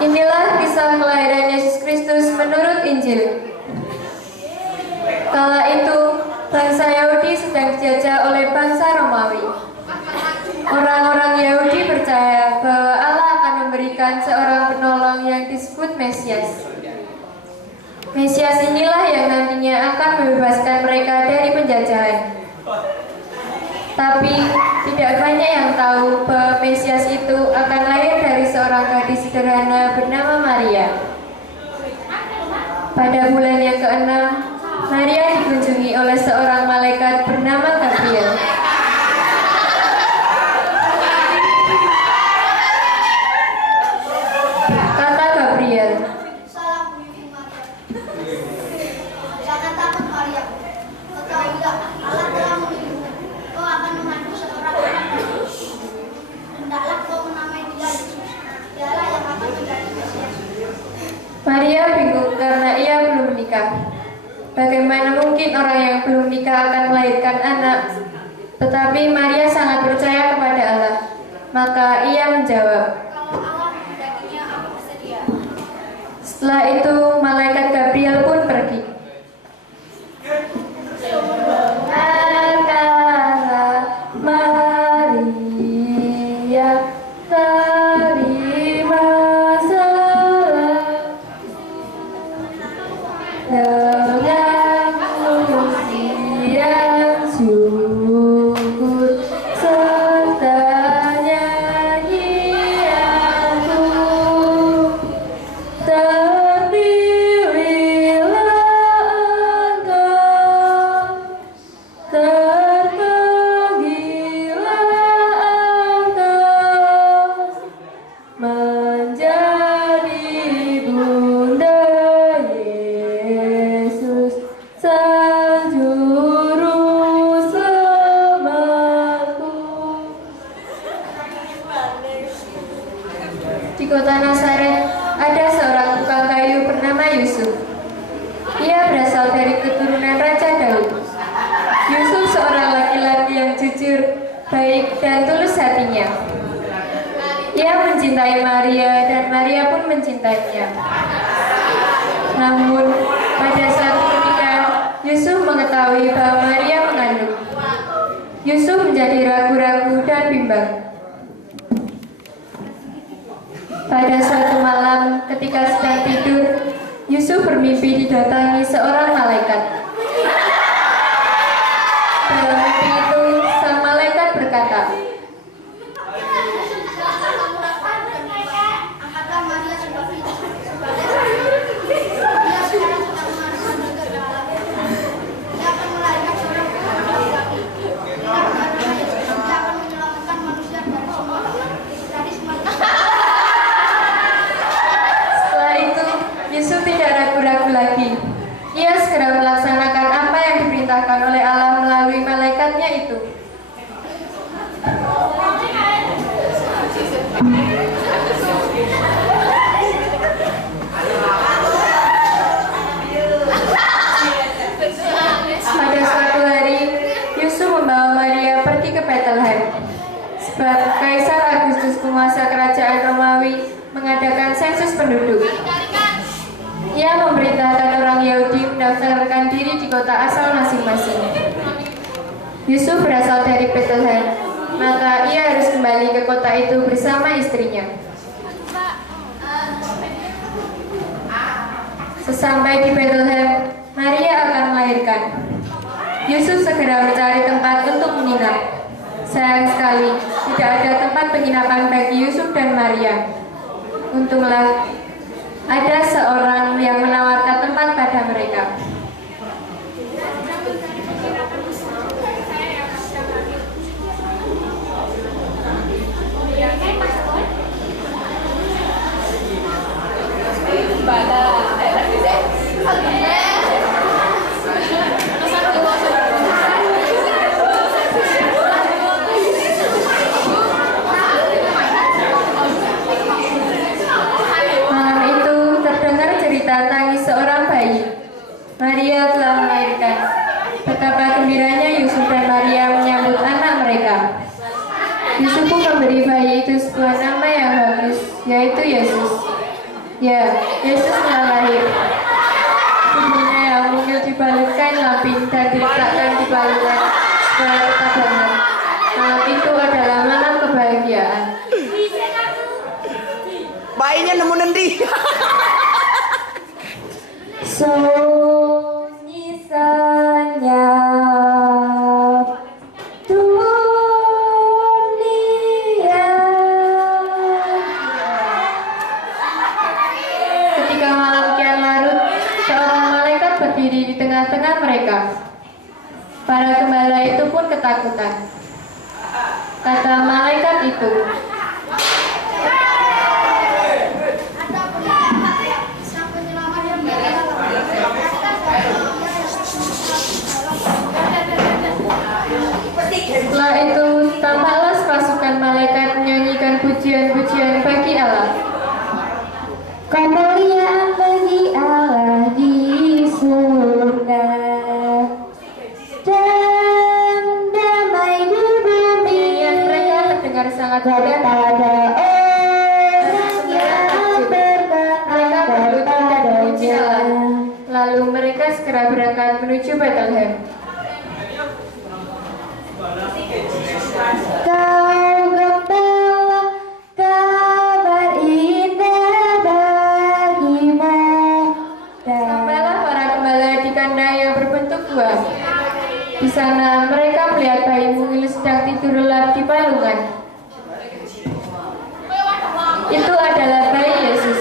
Inilah kisah kelahiran Yesus Kristus menurut Injil. Kala itu, bangsa Yahudi sedang dijajah oleh bangsa Romawi. Orang-orang Yahudi percaya bahwa Allah akan memberikan seorang penolong yang disebut Mesias. Mesias inilah yang nantinya akan membebaskan mereka dari penjajahan. Tapi tidak banyak yang tahu bahwa Mesias itu akan lahir dari seorang gadis sederhana bernama Maria. Pada bulan yang ke-6, Maria dikunjungi oleh seorang malaikat bernama Gabriel. Kata Gabriel, "Jangan takut Maria, ketahuilah Allah telah memilihmu. Kau akan mengandung seorang anak laki. Hendaklah kau menamai dia Yesus. Dialah yang akan menjadi Mesias." Maria bingung karena ia belum menikah. Bagaimana mungkin orang yang belum nikah akan melahirkan anak? Tetapi Maria sangat percaya kepada Allah. Maka ia menjawab, "Kalau Allah menghendakinya, aku bersedia." setelah itu malaikat Gabriel pun pergi. Dengarkanlah Maria, terima salam dengan pujian syukur serta nyanyianku. Terpilihlah engkau, terpanggillah engkau menjadi Bunda Yesus, Sang Juru Selamatku. Di kota Nazaret ada seorang tukang kayu bernama Yusuf. Ia berasal dari keturunan Raja Daud. Yusuf seorang laki-laki yang jujur, baik, dan tulus hatinya. Ia mencintai Maria dan Maria pun mencintainya. Namun, pada suatu ketika, Yusuf mengetahui bahwa Maria mengandung. Yusuf menjadi ragu-ragu dan bimbang. Pada suatu malam, ketika sedang tidur, Yusuf bermimpi didatangi seorang malaikat. Dalam mimpi itu, sang malaikat berkata, Angkatlah Maria sebagai dia sekarang sedang mengandung dari Allah. Dia akan melahirkan seorang anak laki-laki. Dia bernama Yesus. Dia akan menyelamatkan manusia dari semua setelah itu, Yusuf tidak ragu-ragu lagi. Ia segera melaksanakan apa yang diperintahkan oleh Allah melalui malaikatnya itu. Pada suatu hari, Yusuf membawa Maria pergi ke Bethlehem. Sebab Kaisar Agustus, penguasa kerajaan Romawi, mengadakan sensus penduduk. Ia memerintahkan orang Yahudi mendaftarkan diri di kota asal masing-masing. Yusuf berasal dari Bethlehem, maka ia harus kembali ke kota itu bersama istrinya. Sesampai di Bethlehem, Maria akan melahirkan. Yusuf segera mencari tempat untuk menginap. Sayang sekali, tidak ada tempat penginapan bagi Yusuf dan Maria. Untunglah, ada seorang yang menawarkan tempat pada mereka. Malam itu terdengar cerita tangis seorang bayi. Maria telah melahirkan. Betapa gembiranya Yusuf dan Maria menyambut anak mereka. Yusuf pun memberi bayi itu sebuah nama yang bagus, yaitu Yesus. Ya, Yesus telah lahir. Tubuhnya yang mungil dibalut kain lampin dan diletakkan di baluran supaya tetap hangat. Malam itu adalah malam kebahagiaan. Bayinya nemu nendi. Sunyi senyap dunia. Ketika malam kian larut, seorang malaikat berdiri di tengah-tengah mereka. Para gembala itu pun ketakutan. Kata malaikat itu, setelah itu, tampaklah sepasukan malaikat menyanyikan pujian-pujian bagi Allah. Kemuliaan bagi Allah di surga dan damai di bumi. Yang mereka terdengar sangat hebat pada orang yang berkata dan memuji Allah. Lalu mereka segera berangkat menuju Bethlehem. Kau gembala, kabar indah bagimu. Sampailah para gembala di kandang yang berbentuk buah. Di sana mereka melihat bayi mungil sedang tidur lelap di palungan. Itu adalah bayi Yesus.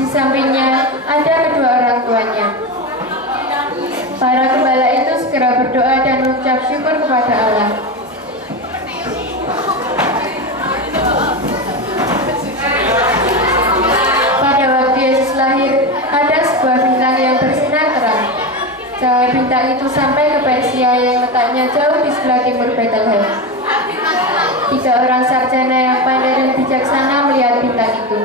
Di sampingnya ada kedua orang tuanya. Para gembala itu segera berdoa dan mengucap syukur kepada Allah. Pada waktu Yesus lahir, ada sebuah bintang yang bersinar terang. Cahaya bintang itu sampai ke Persia yang letaknya jauh di sebelah timur Bethlehem. 3 orang sarjana yang pandai dan bijaksana melihat bintang itu.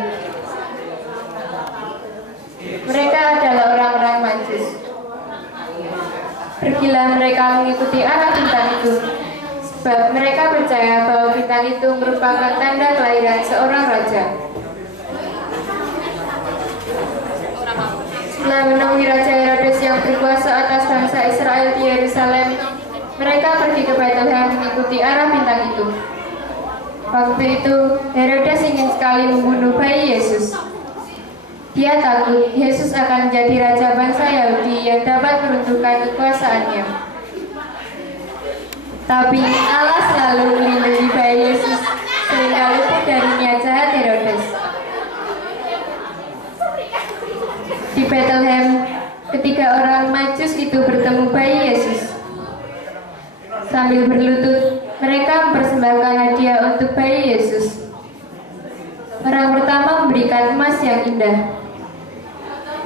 Mereka adalah orang-orang Majus. Pergilah mereka mengikuti arah bintang itu, sebab mereka percaya bahwa bintang itu merupakan tanda kelahiran seorang raja. Setelah menemui Raja Herodes yang berkuasa atas bangsa Israel di Yerusalem, mereka pergi ke Bethlehem mengikuti arah bintang itu. Waktu itu, Herodes ingin sekali membunuh bayi Yesus. Dia takut Yesus akan menjadi raja bangsa Yahudi yang dapat meruntuhkan kekuasaannya. Tapi Allah selalu melindungi bayi Yesus sehingga luput dari niat jahat Herodes. Di Bethlehem, ketiga orang Majus itu bertemu bayi Yesus. Sambil berlutut, mereka mempersembahkan hadiah untuk bayi Yesus. Orang pertama memberikan emas yang indah,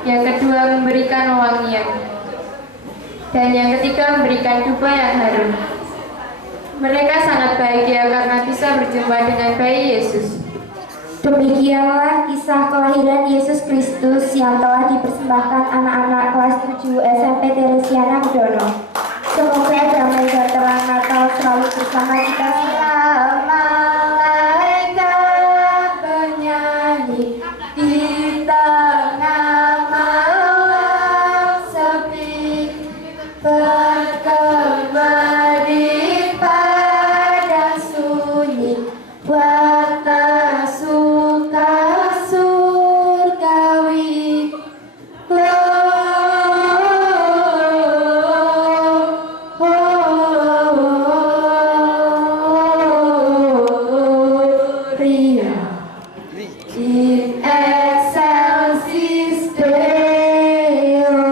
yang kedua memberikan wewangian, dan yang ketiga memberikan dupa yang harum. Mereka sangat bahagia karena bisa berjumpa dengan bayi Yesus. Demikianlah kisah kelahiran Yesus Kristus yang telah dipersembahkan anak-anak kelas 7 SMP Teresiana Gudono. Semoga damai dan terang Natal selalu bersama kita semua. Malaikat bernyanyi di tengah malam sepi, berkembar di padang sunyi, warna suka surgawi. Gloria in excelsis Deo.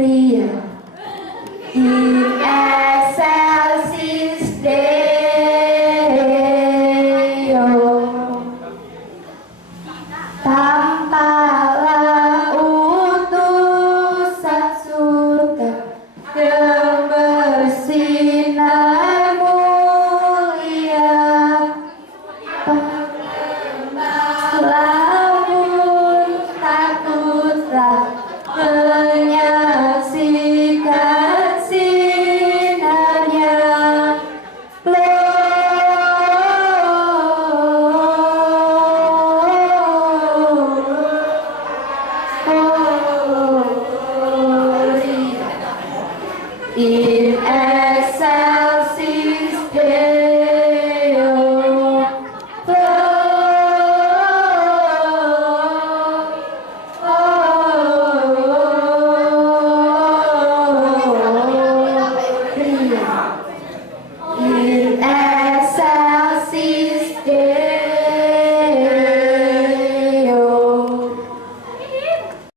Gloria in